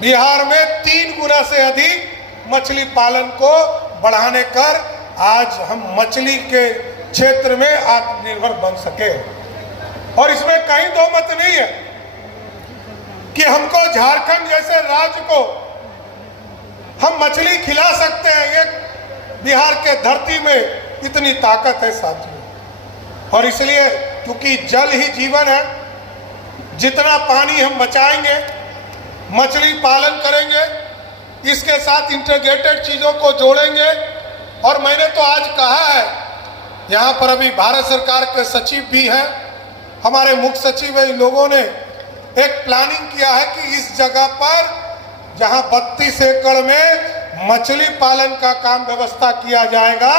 बिहार में 3 गुना से अधिक मछली पालन को बढ़ाने कर आज हम मछली के क्षेत्र में आत्मनिर्भर बन सके। और इसमें कहीं दो मत नहीं है कि हमको झारखंड जैसे राज्य को हम मछली खिला सकते हैं। ये बिहार के धरती में इतनी ताकत है साथियों। और इसलिए क्योंकि जल ही जीवन है, जितना पानी हम बचाएंगे, मछली पालन करेंगे, इसके साथ इंटीग्रेटेड चीज़ों को जोड़ेंगे। और मैंने तो आज कहा है, यहाँ पर अभी भारत सरकार के सचिव भी हैं, हमारे मुख्य सचिव है, इन लोगों ने एक प्लानिंग किया है कि इस जगह पर जहाँ 32 एकड़ में मछली पालन का काम व्यवस्था किया जाएगा,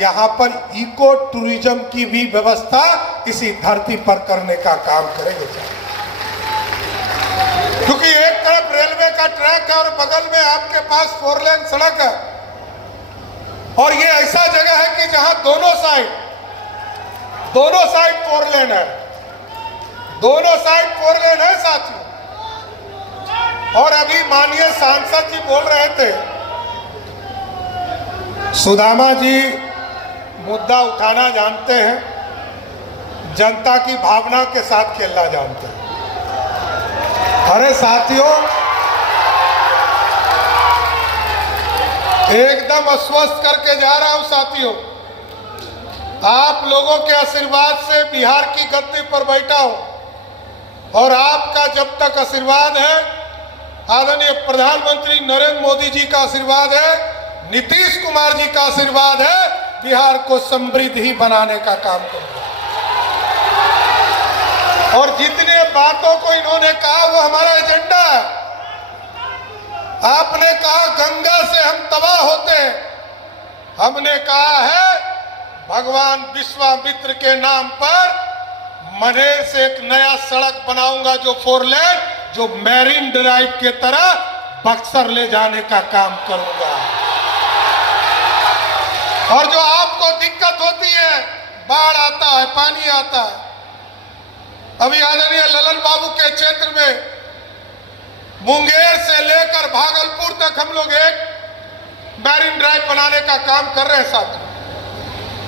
यहाँ पर इको टूरिज्म की भी व्यवस्था इसी धरती पर करने का काम करेंगे। क्योंकि एक तरफ रेलवे का ट्रैक है और बगल में आपके पास 4 लेन सड़क है। और ये ऐसा जगह है कि जहां दोनों साइड 4 लेन है, दोनों साइड 4 लेन है साथियों। और अभी माननीय सांसद जी बोल रहे थे, सुदामा जी मुद्दा उठाना जानते हैं, जनता की भावना के साथ खेलना जानते हैं। अरे साथियों, एकदम आश्वस्त करके जा रहा हूं साथियों, आप लोगों के आशीर्वाद से बिहार की गद्दी पर बैठा हूं। और आपका जब तक आशीर्वाद है, आदरणीय प्रधानमंत्री नरेंद्र मोदी जी का आशीर्वाद है, नीतीश कुमार जी का आशीर्वाद है, बिहार को समृद्ध ही बनाने का काम करूंगा। और जितने बातों को इन्होंने कहा वो हमारा एजेंडा है। आपने कहा गंगा से हम तबाह होते हैं, हमने कहा है भगवान विश्वामित्र के नाम पर मनेर से एक नया सड़क बनाऊंगा, जो 4 लेन, जो मैरीन ड्राइव के तरह बक्सर ले जाने का काम करूंगा। और जो आपको दिक्कत होती है, बाढ़ आता है, पानी आता है, अभी आदरणीय ललन बाबू के क्षेत्र में मुंगेर से लेकर भागलपुर तक हम लोग एक मैरीन ड्राइव बनाने का काम कर रहे हैं साथियों।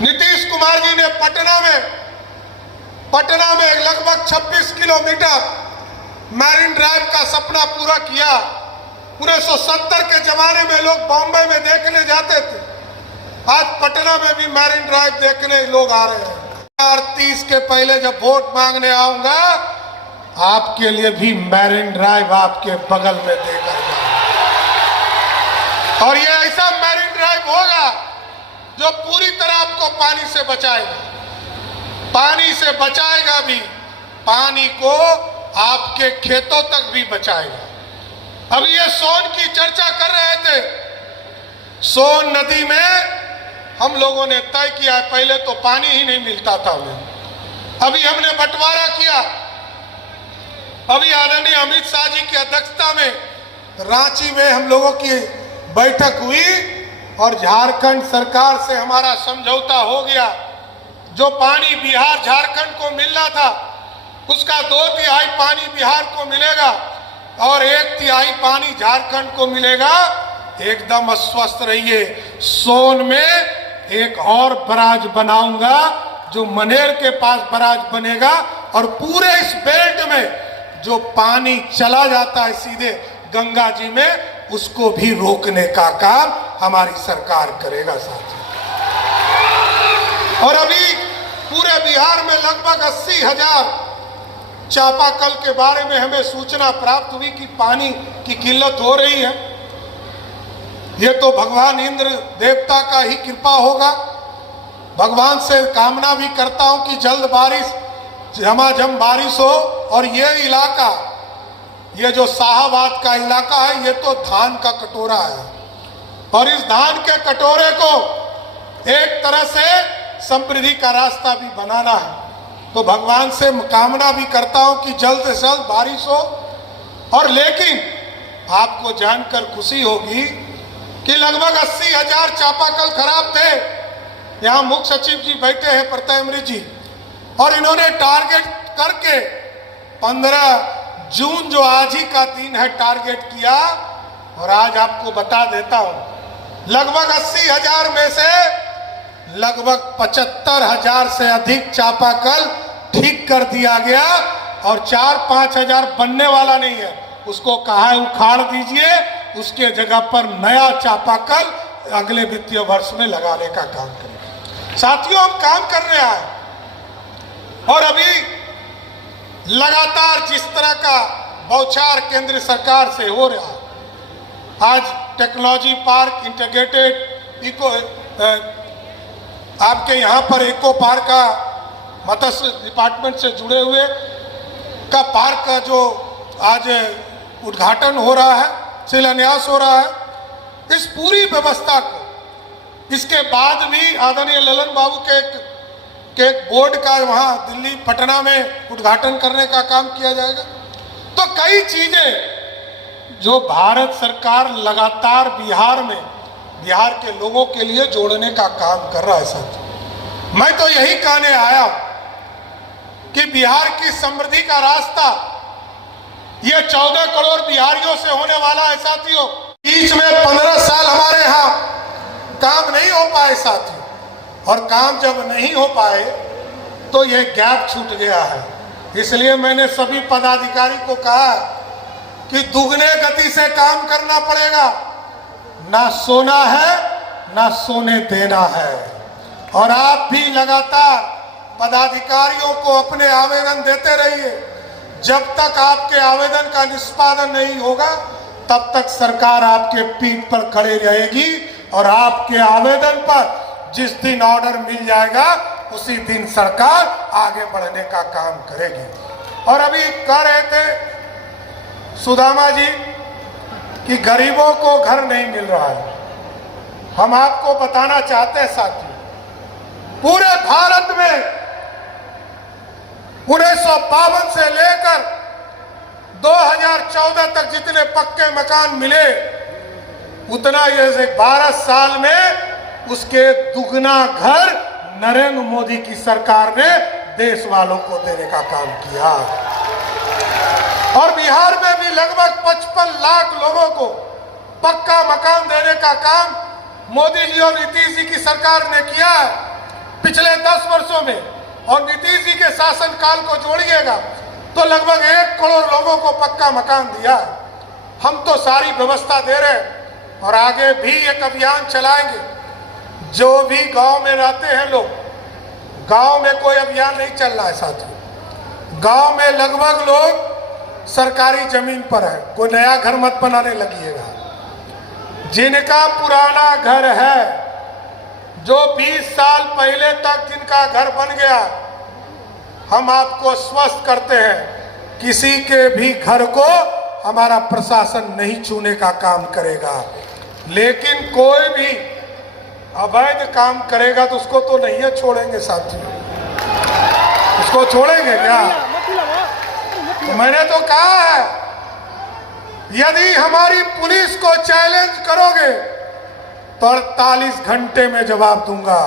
नीतीश कुमार जी ने पटना में लगभग 26 किलोमीटर मैरीन ड्राइव का सपना पूरा किया। 1970 के जमाने में लोग बॉम्बे में देखने जाते थे, आज पटना में भी मैरीन ड्राइव देखने लोग आ रहे हैं। 30 के पहले जब वोट मांगने आऊंगा, आपके लिए भी मैरीन ड्राइव आपके बगल में देकर जाऊंगा। और ये ऐसा मैरीन ड्राइव होगा जो पूरी तरह आपको पानी से बचाएगा, पानी से बचाएगा भी, पानी को आपके खेतों तक भी बचाएगा। अभी ये सोन की चर्चा कर रहे थे, सोन नदी में हम लोगों ने तय किया, पहले तो पानी ही नहीं मिलता था हमें, अभी हमने बंटवारा किया। अभी आदरणीय अमित शाह जी की अध्यक्षता में रांची में हम लोगों की बैठक हुई और झारखंड सरकार से हमारा समझौता हो गया। जो पानी बिहार झारखंड को मिलना था, उसका 2/3 पानी बिहार को मिलेगा और 1/3 पानी झारखंड को मिलेगा। एकदम आश्वस्त रहिए, सोन में एक और बराज बनाऊंगा, जो मनेर के पास बराज बनेगा। और पूरे इस बेल्ट में जो पानी चला जाता है सीधे गंगा जी में, उसको भी रोकने का काम हमारी सरकार करेगा साथियों। और अभी पूरे बिहार में लगभग 80,000 चापाकल के बारे में हमें सूचना प्राप्त हुई कि पानी की किल्लत हो रही है। ये तो भगवान इंद्र देवता का ही कृपा होगा। भगवान से कामना भी करता हूं कि जल्द बारिश, झमाझम बारिश हो। और ये इलाका, ये जो शाहाबाद का इलाका है, ये तो धान का कटोरा है, और इस धान के कटोरे को एक तरह से समृद्धि का रास्ता भी बनाना है। तो भगवान से कामना भी करता हूं कि जल्द से जल्द बारिश हो। और लेकिन आपको जानकर खुशी होगी कि लगभग 80,000 चापाकल खराब थे। यहाँ मुख्य सचिव जी बैठे हैं, प्रत्यय अमृत जी, और इन्होंने टारगेट करके 15 जून जो आज ही का दिन है टारगेट किया, और आज आपको बता देता हूं लगभग 80,000 में से लगभग 75,000 से अधिक चापाकल ठीक कर दिया गया, और 4-5 हजार बनने वाला नहीं है, उसको कहा है उखाड़ दीजिए, उसके जगह पर नया चापाकल अगले वित्तीय वर्ष में लगाने का काम करें। साथियों, हम काम कर रहे हैं, और अभी लगातार जिस तरह का बौछार केंद्र सरकार से हो रहा है, आज टेक्नोलॉजी पार्क इंटीग्रेटेड इको आपके यहाँ पर इको पार्क का मत्स्य डिपार्टमेंट से जुड़े हुए का पार्क का जो आज उद्घाटन हो रहा है, शिलान्यास हो रहा है, इस पूरी व्यवस्था को इसके बाद भी आदरणीय ललन बाबू के एक बोर्ड का वहाँ दिल्ली पटना में उद्घाटन करने का काम किया जाएगा। तो कई चीजें जो भारत सरकार लगातार बिहार के लोगों के लिए जोड़ने का काम कर रहा है। साथ मैं तो यही कहने आया कि बिहार की समृद्धि का रास्ता ये 14 करोड़ बिहारियों से होने वाला है। साथियों, बीच में 15 साल हमारे यहाँ काम नहीं हो पाए साथियों, और काम जब नहीं हो पाए तो ये गैप छूट गया है। इसलिए मैंने सभी पदाधिकारी को कहा कि दुगने गति से काम करना पड़ेगा, ना सोना है ना सोने देना है। और आप भी लगातार पदाधिकारियों को अपने आवेदन देते रहिए। जब तक आपके आवेदन का निष्पादन नहीं होगा तब तक सरकार आपके पीठ पर खड़ी रहेगी, और आपके आवेदन पर जिस दिन ऑर्डर मिल जाएगा उसी दिन सरकार आगे बढ़ने का काम करेगी। और अभी कह रहे थे सुदामा जी कि गरीबों को घर नहीं मिल रहा है। हम आपको बताना चाहते हैं साथियों, पूरे भारत में 1952 से लेकर 2014 तक जितने पक्के मकान मिले, उतना ये 12 साल में उसके दुगना घर नरेंद्र मोदी की सरकार ने देश वालों को देने का काम किया। और बिहार में भी लगभग 55 लाख लोगों को पक्का मकान देने का काम मोदी जी और नीतीश जी की सरकार ने किया है पिछले 10 वर्षों में। और नीतीश जी के शासनकाल को जोड़िएगा तो लगभग 1 करोड़ लोगों को पक्का मकान दिया है। हम तो सारी व्यवस्था दे रहे हैं, और आगे भी एक अभियान चलाएंगे। जो भी गांव में रहते हैं लोग, गांव में कोई अभियान नहीं चल रहा है साथियों। गांव में लगभग लोग सरकारी जमीन पर है, कोई नया घर मत बनाने लगिएगा। जिनका पुराना घर है, जो 20 साल पहले तक जिनका घर बन गया, हम आपको स्वस्थ करते हैं किसी के भी घर को हमारा प्रशासन नहीं छूने का काम करेगा। लेकिन कोई भी अवैध काम करेगा तो उसको तो नहीं छोड़ेंगे साथियों। उसको छोड़ेंगे क्या? तो मैंने तो कहा है, यदि हमारी पुलिस को चैलेंज करोगे तो 48 घंटे में जवाब दूंगा।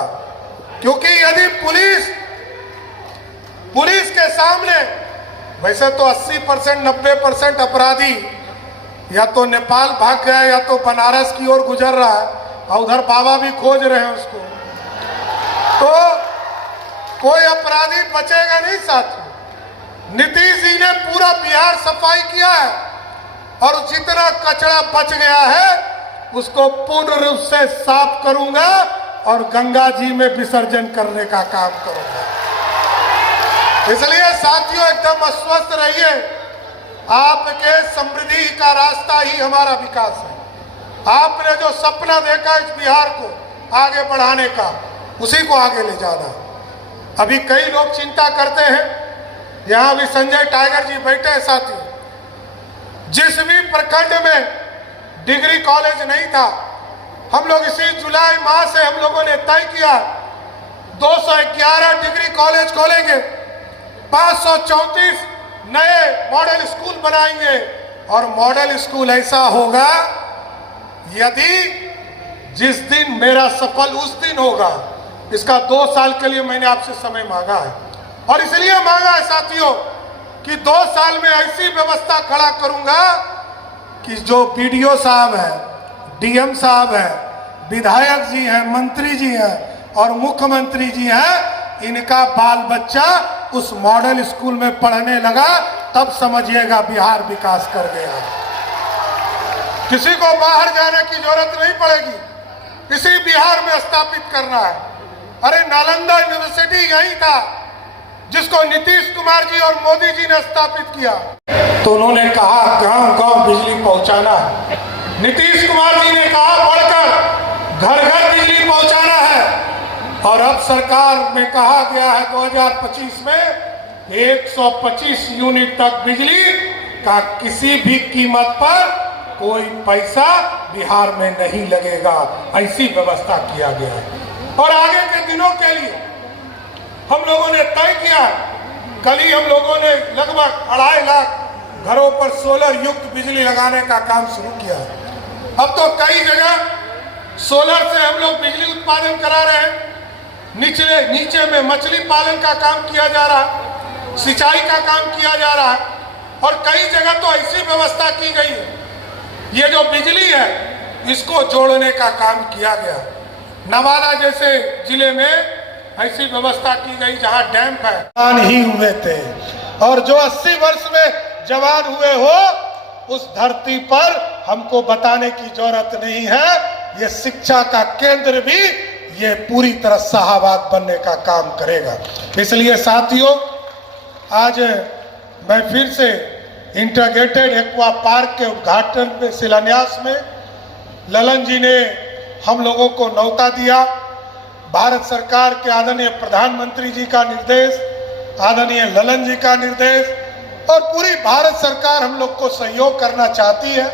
क्योंकि यदि पुलिस के सामने, वैसे तो 80% 90% अपराधी या तो नेपाल भाग गया या तो बनारस की ओर गुजर रहा है, और उधर बाबा भी खोज रहे हैं उसको, तो कोई अपराधी बचेगा नहीं साथियों। नीतीश जी ने पूरा बिहार सफाई किया है, और जितना कचरा बच गया है उसको पूर्ण रूप से साफ करूंगा और गंगा जी में विसर्जन करने का काम करूंगा। इसलिए साथियों, एकदम अस्वस्थ रहिए। आपके समृद्धि का रास्ता ही हमारा विकास है। आपने जो सपना देखा इस बिहार को आगे बढ़ाने का, उसी को आगे ले जाना। अभी कई लोग चिंता करते हैं, यहाँ भी संजय टाइगर जी बैठे हैं साथियों। जिस भी प्रखंड में डिग्री कॉलेज नहीं था, हम लोग इसी जुलाई माह से हम लोगों ने तय किया 211 डिग्री कॉलेज खोलेंगे, 534 नए मॉडल स्कूल बनाएंगे। और मॉडल स्कूल ऐसा होगा, यदि जिस दिन मेरा सफल उस दिन होगा। इसका 2 साल के लिए मैंने आपसे समय मांगा है, और इसलिए मांगा है साथियों कि 2 साल में ऐसी व्यवस्था खड़ा करूंगा कि जो बीडीओ साहब है, डीएम साहब है, विधायक जी हैं, मंत्री जी हैं और मुख्यमंत्री जी हैं, इनका बाल बच्चा उस मॉडल स्कूल में पढ़ने लगा, तब समझिएगा बिहार विकास कर गया। किसी को बाहर जाने की जरूरत नहीं पड़ेगी, इसी बिहार में स्थापित करना है। अरे नालंदा यूनिवर्सिटी यही था जिसको नीतीश कुमार जी और मोदी जी ने स्थापित किया, तो उन्होंने कहा गांव गांव बिजली पहुंचाना है। नीतीश कुमार जी ने कहा बढ़कर घर घर बिजली पहुंचाना है, और अब सरकार में कहा गया है 2025 में 125 यूनिट तक बिजली का किसी भी कीमत पर कोई पैसा बिहार में नहीं लगेगा, ऐसी व्यवस्था किया गया है। और आगे के दिनों के लिए हम लोगों ने तय किया, कल ही हम लोगों ने लगभग 2.5 लाख घरों पर सोलर युक्त बिजली लगाने का काम शुरू किया है। अब तो कई जगह सोलर से हम लोग बिजली उत्पादन करा रहे हैं। नीचे में मछली पालन का काम किया जा रहा है, सिंचाई का काम किया जा रहा है, और कई जगह तो ऐसी व्यवस्था की गई है, ये जो बिजली है इसको जोड़ने का काम किया गया। नवादा जैसे जिले में ऐसी व्यवस्था की गई जहां डैम है, जवान ही हुए थे, और जो 80 वर्ष में जवान हुए हो उस धरती पर हमको बताने की जरूरत नहीं है, ये शिक्षा का केंद्र भी ये पूरी तरह शाहाबाद बनने का काम करेगा। इसलिए साथियों, आज मैं फिर से इंटीग्रेटेड एक्वा पार्क के उद्घाटन पे शिलान्यास में ललन जी ने हम लोगों को न्योता दिया। भारत सरकार के आदरणीय प्रधानमंत्री जी का निर्देश, आदरणीय ललन जी का निर्देश, और पूरी भारत सरकार हम लोग को सहयोग करना चाहती है।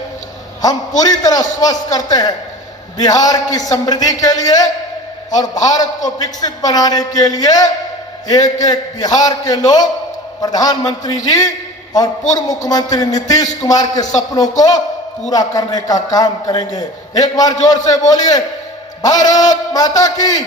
हम पूरी तरह स्वस्थ करते हैं बिहार की समृद्धि के लिए और भारत को विकसित बनाने के लिए। एक एक बिहार के लोग प्रधानमंत्री जी और पूर्व मुख्यमंत्री नीतीश कुमार के सपनों को पूरा करने का काम करेंगे। एक बार जोर से बोलिए, भारत माता की।